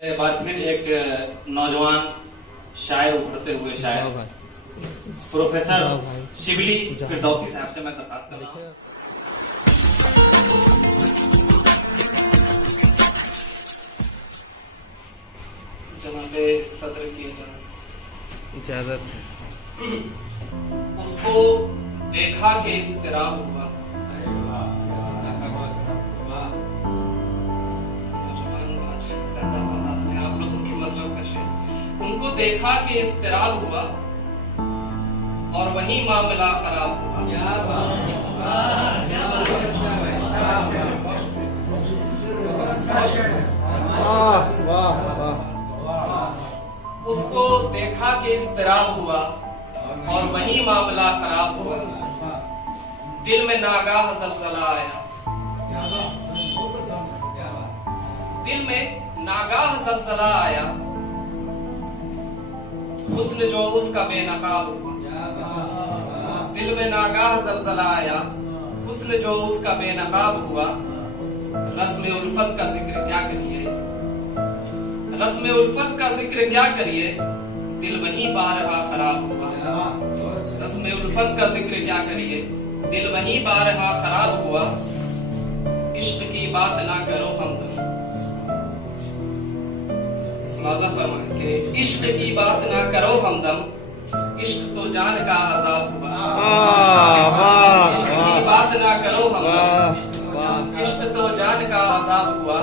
एक बार फिर एक नौजवान शायर उभरते हुए शायर प्रोफेसर शिबली फिरदौसी साहब से मैं बात कर रहा हूँ। जनाबे सदर की इजाजत है। उसको देखा के इज़्तिराब हुआ। आप लोगों की मतलब कशे उनको देखा कि इज़्तिराब हुआ और वही मामला खराब हुआ। उसको देखा कि इज़्तिराब हुआ और वही मामला खराब हुआ। दिल में नागाह ज़लज़ला आया। दिल में नागाह ज़लज़ला आया। हुस्न जो उसका बेनकाब हुआ। दिल में नागाह ज़लज़ला आया। हुस्न जो उसका बेनकाब हुआ। रस्म उल्फत का जिक्र क्या करिए। रस्म उल्फत का जिक्र क्या करिए। दिल वहीं बारहा खराब हुआ। रस्म उल्फत का जिक्र क्या करिए। दिल वहीं बारहा खराब हुआ। इश्क की बात ना करो हमदम। वाज़ा फरमाएं कि इश्क की बात ना करो हमदम। इश्क तो जान का अजाब हुआ। इश्क की बात ना करो हमदम। इश्क तो जान का अजाब हुआ।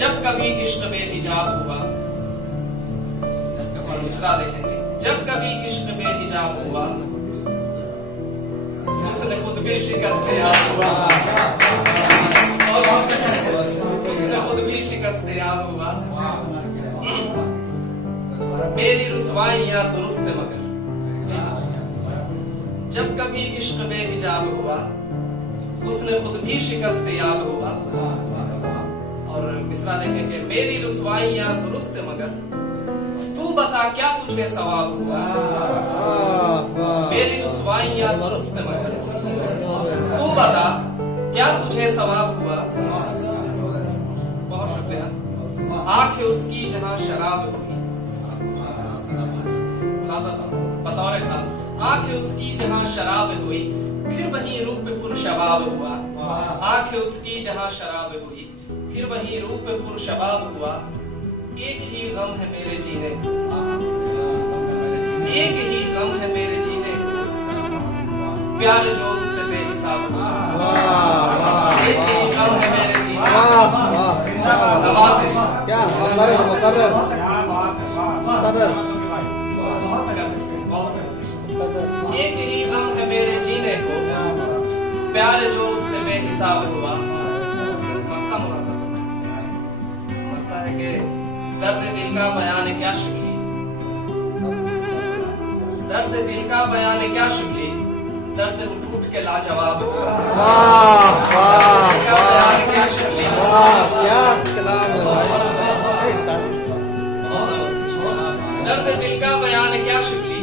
जब कभी इश्क में हिजाब हुआ। दूसरा देखें जी। जब कभी इश्क में हिजाब हुआ। उसने खुद भी शिकस्त याब हुआ। उसने खुद भी शिकस्त याब हुआ। मेरी रुसवाइयां दुरुस्त मगर। जब कभी इश्क में हिजाब हुआ। उसने खुद भी शिकस्त याब हुआ। और मिसरा देखें कि मेरी रुसवाइयां दुरुस्त मगर तू बता क्या तुझे सवाब हुआ। मेरी रुसवाइयां दुरुस्त मगर तू बता क्या तुझे सवाब हुआ। बहुत शुक्रिया। आंखें उसकी जहां शराब हुई। बतौर खास आंखें उसकी जहां शराब हुई। फिर वही रूप पुरशबाब हुआ। आंखें उसकी जहां शराब हुई। फिर वही रूप पुरशबाब हुआ। एक ही गम है मेरे जीने को। एक ही गम है मेरे जीने को। प्यार जो उससे बेहिसाब हुआ। एक ही गम है मेरे जीने को। क्या एक ही गम है मेरे जीने को। प्यार जो उससे बेहिसाब हुआ। मक्का मुनासब लगता है कि दर्द दिल का बयान क्या शिबली। दर्द दिल का बयान क्या शिबली। दर्द उठ के लाजवाब हुआ। दर्द दिल का बयान क्या शिबली। दर्द दिल का बयान क्या शिबली।